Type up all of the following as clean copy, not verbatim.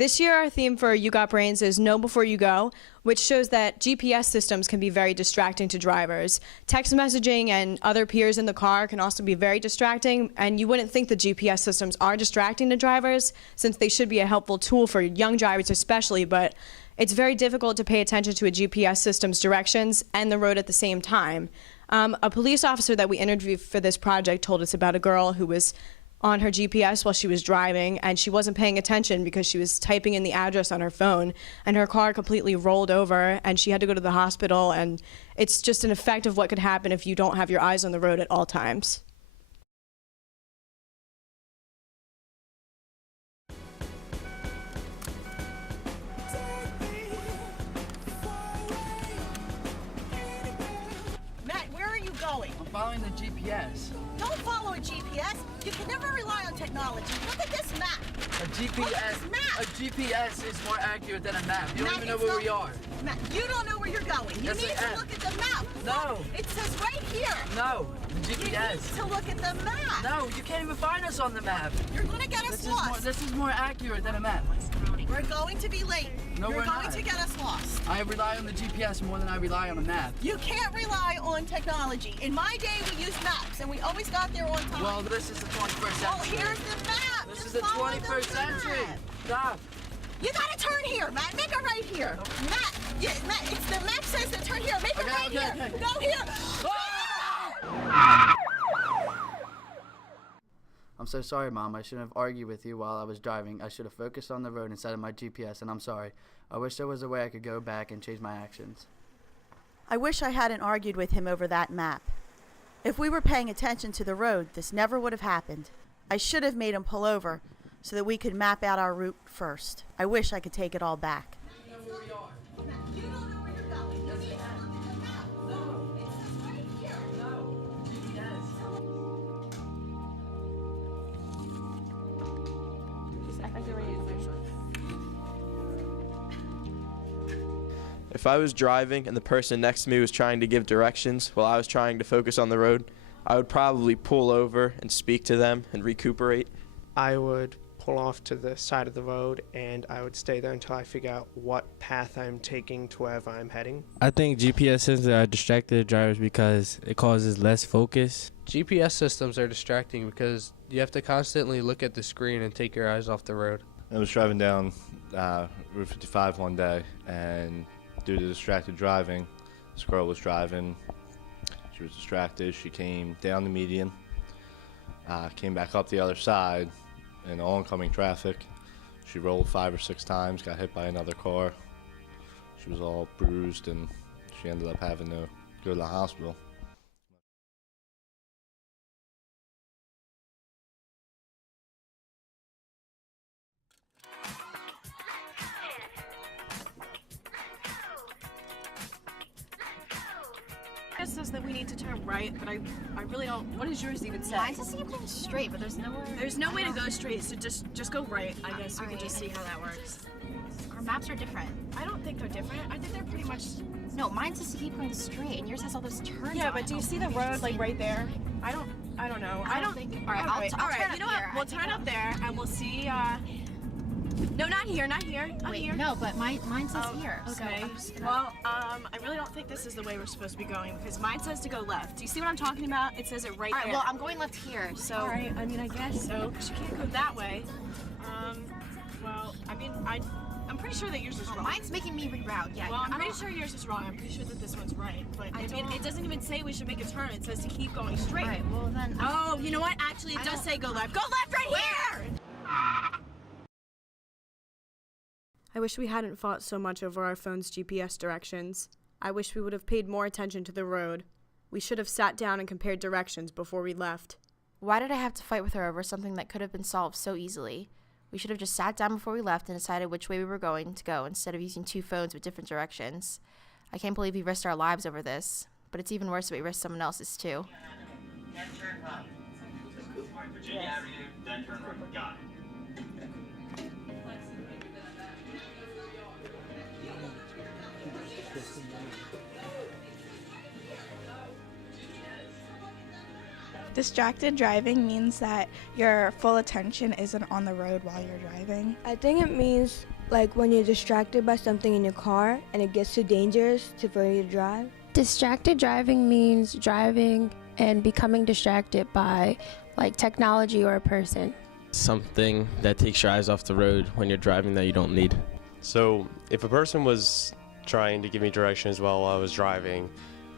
This year, our theme for UGotBrains is Know Before You Go, which shows that GPS systems can be very distracting to drivers. Text messaging and other peers in the car can also be very distracting, and you wouldn't think the GPS systems are distracting to drivers, since they should be a helpful tool for young drivers especially, but it's very difficult to pay attention to a GPS system's directions and the road at the same time. A police officer that we interviewed for this project told us about a girl who was on her GPS while she was driving, and she wasn't paying attention because she was typing in the address on her phone, and her car completely rolled over, and she had to go to the hospital, and it's just an effect of what could happen if you don't have your eyes on the road at all times. Matt, where are you going? I'm following the GPS. Don't follow a GPS. You can never rely on technology. Look at this map. A GPS, Look at this map. a GPS is more accurate than a map. You Matt, don't even know it's where not- we are. Matt, you don't know where you're going. You Yes, need I to am. look at the map. No. Look, it says right here. No, the You GPS. need to look at the map. No, you can't even find us on the map. You're going to get us lost. This is more accurate than a map. We're going to be late. No, You're we're going not. to get us lost. I rely on the GPS more than I rely on a map. You can't rely on technology. In my day, we used maps, and we always got there on time. Well, this is the 21st Well, century. here's the map. This Just is the follow 21st century. map. Stop. You gotta turn here, Matt. Make a right here. Matt, Matt, it's the map says to turn here. Make a right here. Okay. Go here. I'm so sorry, Mom. I shouldn't have argued with you while I was driving. I should have focused on the road instead of my GPS, and I'm sorry. I wish there was a way I could go back and change my actions. I wish I hadn't argued with him over that map. If we were paying attention to the road, this never would have happened. I should have made him pull over so that we could map out our route first. I wish I could take it all back. You don't know where you're going. You need to look at the map. No, it says right here. If I was driving and the person next to me was trying to give directions while I was trying to focus on the road, I would probably pull over and speak to them and recuperate. I would pull off to the side of the road and I would stay there until I figure out what path I'm taking to wherever I'm heading. I think GPS systems are distracted to drivers because it causes less focus. GPS systems are distracting because you have to constantly look at the screen and take your eyes off the road. I was driving down Route 55 one day, and due to distracted driving, this girl was driving. She was distracted. She came down the median, came back up the other side in oncoming traffic. She rolled 5 or 6 times, got hit by another car. She was all bruised, and she ended up having to go to the hospital. It says that we need to turn right, but I really don't. What does yours even say? Mine says you're going straight, but there's nowhere. There's no way to go straight, so just go right. I guess we can just see how that works. Our maps are different. I don't think they're different. I think they're pretty much. No, mine says to keep going straight, and yours has all those turns. Yeah, on but it. do you see the road like right there? I don't know. I don't think. All right, I'll all turn right. up You know here. what? We'll turn up there and we'll see. No, not here. Not here. Not Wait, here. no, but mine says here. So Okay. I'm just gonna... Well, I really don't think this is the way we're supposed to be going because mine says to go left. Do you see what I'm talking about? It says it right All right, there. well, I'm going left here, so. All right. I mean, I guess so because you can't go that way. Well, I mean, I'm pretty sure that yours is wrong. Mine's making me reroute. Yeah. Well, I'm I pretty don't- sure yours is wrong. I'm pretty sure that this one's right. But I mean, don't- it doesn't even say we should make a turn. It says to keep going straight. All right, well then. Oh, you know what? Actually, it does say go left. Go left right here! I wish we hadn't fought so much over our phone's GPS directions. I wish we would have paid more attention to the road. We should have sat down and compared directions before we left. Why did I have to fight with her over something that could have been solved so easily? We should have just sat down before we left and decided which way we were going to go instead of using 2 phones with different directions. I can't believe we risked our lives over this, but it's even worse that we risked someone else's too. Then turn right. Virginia Avenue, then turn right. Got it. Distracted driving means that your full attention isn't on the road while you're driving. I think it means like when you're distracted by something in your car and it gets too dangerous for you to drive. Distracted driving means driving and becoming distracted by like technology or a person. Something that takes your eyes off the road when you're driving that you don't need. So if a person was trying to give me directions while I was driving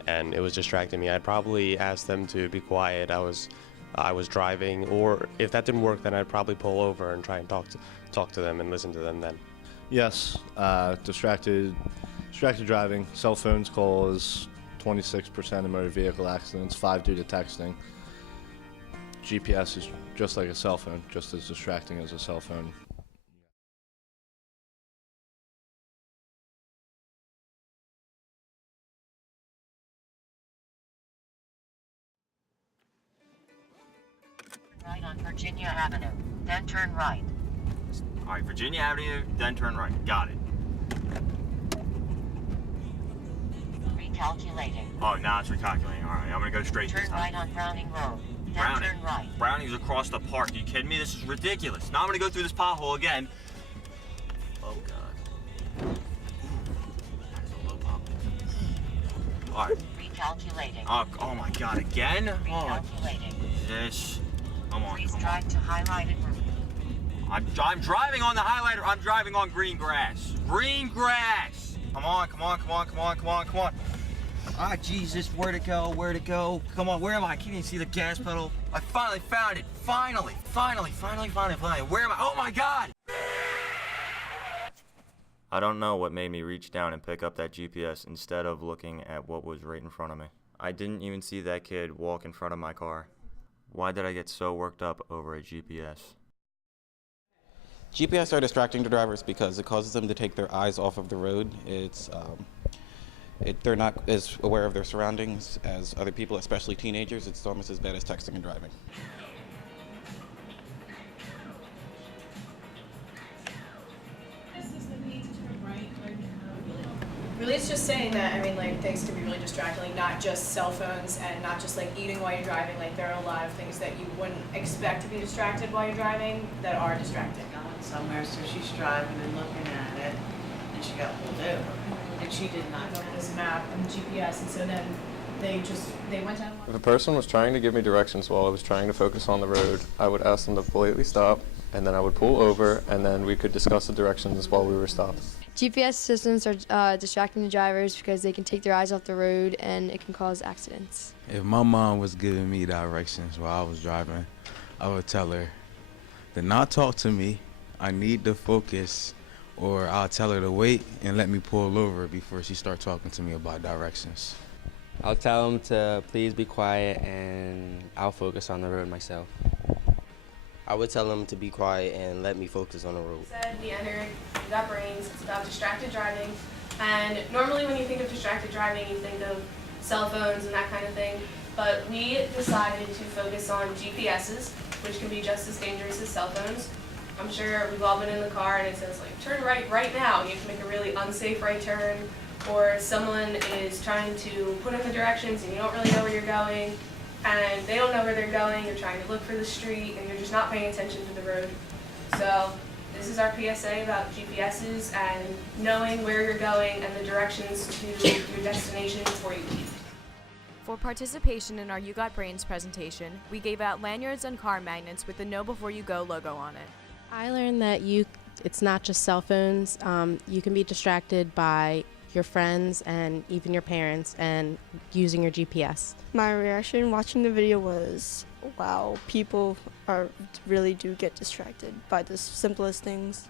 and it was distracting me, I'd probably ask them to be quiet. I was driving, or if that didn't work, then I'd probably pull over and try and talk to them and listen to them then. Yes, distracted driving. Cell phones cause 26% of motor vehicle accidents, 5 due to texting. GPS is just like a cell phone, just as distracting as a cell phone. Right on Virginia Avenue, then turn right. All right, Virginia Avenue, then turn right. Got it. Recalculating. Oh, now it's recalculating. All right, I'm gonna go straight this Turn time. right on Browning Road, then Browning. turn right. Browning's across the park. Are you kidding me? This is ridiculous. Now I'm gonna go through this pothole again. Oh God. Ooh, that is a low pop. All right. Recalculating. Oh my God, again? Recalculating. This. Come on. Please Come drive to highlighted route. I'm driving on the highlighter. I'm driving on green grass. Green grass. Come on, come on, come on, come on, come on, come on. Ah, Jesus, where'd it go? Where'd it go? Come on, where am I? I can't even see the gas pedal. I finally found it. Finally. Where am I? Oh my God! I don't know what made me reach down and pick up that GPS instead of looking at what was right in front of me. I didn't even see that kid walk in front of my car. Why did I get so worked up over a GPS? GPS are distracting to drivers because it causes them to take their eyes off of the road. They're not as aware of their surroundings as other people, especially teenagers. It's almost as bad as texting and driving. Really, it's just saying that, I mean, like, things can be really distracting, like, not just cell phones and not just, like, eating while you're driving. Like, there are a lot of things that you wouldn't expect to be distracted while you're driving that are distracting. Going somewhere, so she's driving and looking at it, and she got pulled over, and she did not know this map and GPS, and so then they went down. If a person was trying to give me directions while I was trying to focus on the road, I would ask them to politely stop, and then I would pull over, and then we could discuss the directions while we were stopped. GPS systems are distracting the drivers because they can take their eyes off the road and it can cause accidents. If my mom was giving me directions while I was driving, I would tell her to not talk to me, I need to focus, or I'll tell her to wait and let me pull over before she starts talking to me about directions. I'll tell them to please be quiet and I'll focus on the road myself. I would tell them to be quiet and let me focus on the road. Said we entered UGotBrains. It's about distracted driving. And normally when you think of distracted driving, you think of cell phones and that kind of thing. But we decided to focus on GPSs, which can be just as dangerous as cell phones. I'm sure we've all been in the car and it says, like, turn right now. You have to make a really unsafe right turn. Or someone is trying to put in the directions and you don't really know where you're going. And they don't know where they're going, you're trying to look for the street, and you're just not paying attention to the road. So this is our PSA about GPSs and knowing where you're going and the directions to your destination before you leave. For participation in our UGotBrains presentation, we gave out lanyards and car magnets with the Know Before You Go logo on it. I learned that it's not just cell phones. You can be distracted by your friends and even your parents and using your GPS. My reaction watching the video was, wow, people really do get distracted by the simplest things.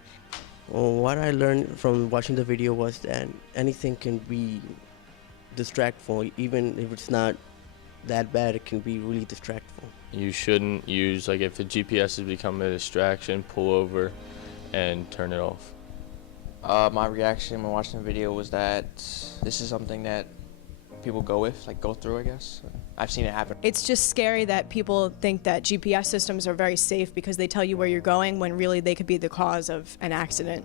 Well, what I learned from watching the video was that anything can be distractful, even if it's not that bad, it can be really distractful. You shouldn't use, like, if the GPS has become a distraction, pull over and turn it off. My reaction when watching the video was that this is something that people go through, I guess. I've seen it happen. It's just scary that people think that GPS systems are very safe because they tell you where you're going when really they could be the cause of an accident.